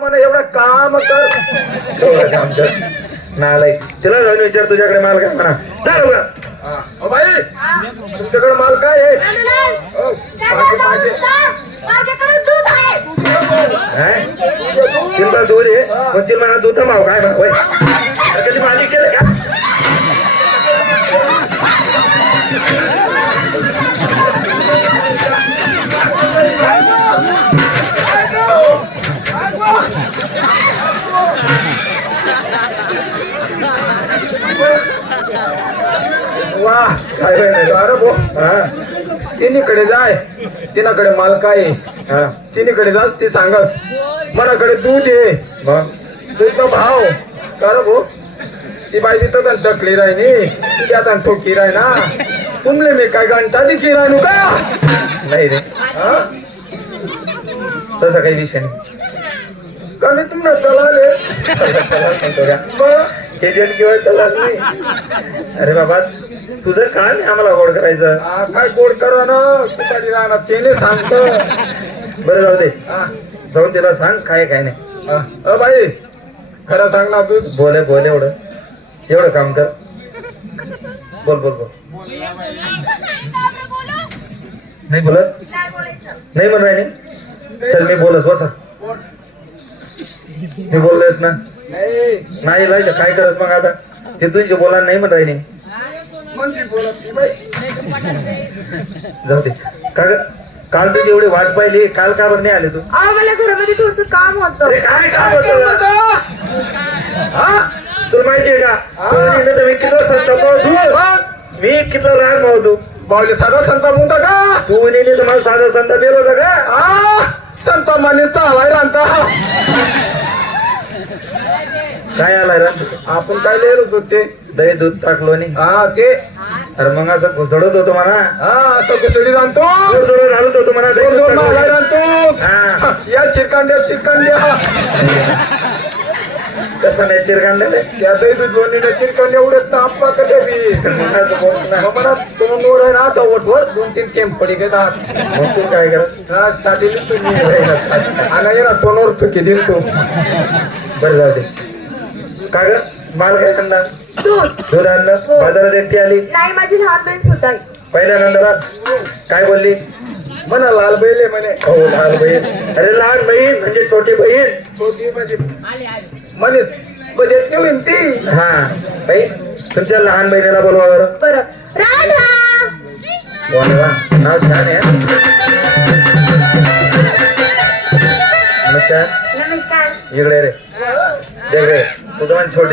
मला एवढं काम कर एवढं काम कर नालाय. तिला जाऊन विचार तुझ्याकडे माल काय म्हणा. चल बघा. बाई तुमच्याकडे माल काय आहे? हो, माझ्याकडे दूध आहे. तिला दूध आहे पण तिला म्हणा दूध माव काय म्हणा होय. कधी मालिक केलं का? वा काय नाही अरे भो हा तिन्हीकडे जाय. तिनाकडे माल काय आहे? हा तिन्हीकडे जास ती सांगस. मनाकडे दूध आहे. मग दूधचा भाव कर भो. ती बाई तर टकली राहिनी ती आता ठोकी राही ना. तुमले मी काय घंटा दिखी राहिनू का? नाही रे हा तसा काही विषय नाही. कमी तुम्हाला दलाले एजंट किंवा दलाल नाही. अरे बाबा तुझं काय नाही आम्हाला गोड करायचं. काय गोड करा ना तुपाडी राहणार त्याने सांगत. बरं जाऊ दे जाऊन तिला सांग काय काय नाही. अ बाई खरं सांग ना तू. बोल बोल एवढं काम कर. बोल बोल बोल. नाही बोलत नाही म्हण राहिनी. चल मी बोलस बसा. मी बोललोयस ना नाही लायचं काय करस मग आता ते तुझी बोला नाही म्हण राहिनी. म्हणजे बोलत ती बाई. जाऊ दे का ग काल तुझी एवढी वाट पाहिली काल का बरं नाही आले तू? अहो मला घरामध्ये थोडस काम होतं. अरे काय काम होतं? हा तुला माहितीये का तुला तर मी किती संताप होतो. मी किती लहान होतो. बावले साधा संता म्हणता का? तू नेली तर मला साधा संताप येल होता का? संता मानेस तर हलाय राहता. काय आलाय रा? आपण काय लिहित होतो ते? दही दूध टाकलो नाही. हा ते अरे मग असं घुसडत होतो म्हणा. हा असं कुसडी राहतो. जोर जोर घालत होतो म्हणा. दही जोर दूध जोर टाकलो हलाय नाही. राहतो. हा. या चिरकांड्या कसं नाही चिर काढलेलं त्या दही दूध दोन्ही चिरकांड्या उडत ना आपला कधी बी. मला दोन ओढ आहे ना चौवटवर 2-3 थेंब पडी घेतात. मग तू काय करत? हा चाटील तुम्ही आणि ये ना तोंडवर चुकी दिल तू. बरं जाऊ दे का ग माल काय आणला? दूध आणलं बाजारात एकटी आली. नाही माझी लहान बहीण सुद्धा आहे. पहिल्या नंदरात काय बोलली? म्हणा लाल बैले म्हणे. हो लहान बहीण. अरे लहान बहीण म्हणजे छोटी बहीण. छोटी म्हणजे म्हणेस बजेट होईन ती. हा बाई तुमच्या लहान बहिणीला बोलवा बरं. बरं राधा. बोलवा नाव छान आहे. नमस्कार नमस्कार. इकडे रे देख रे तू तर छोटी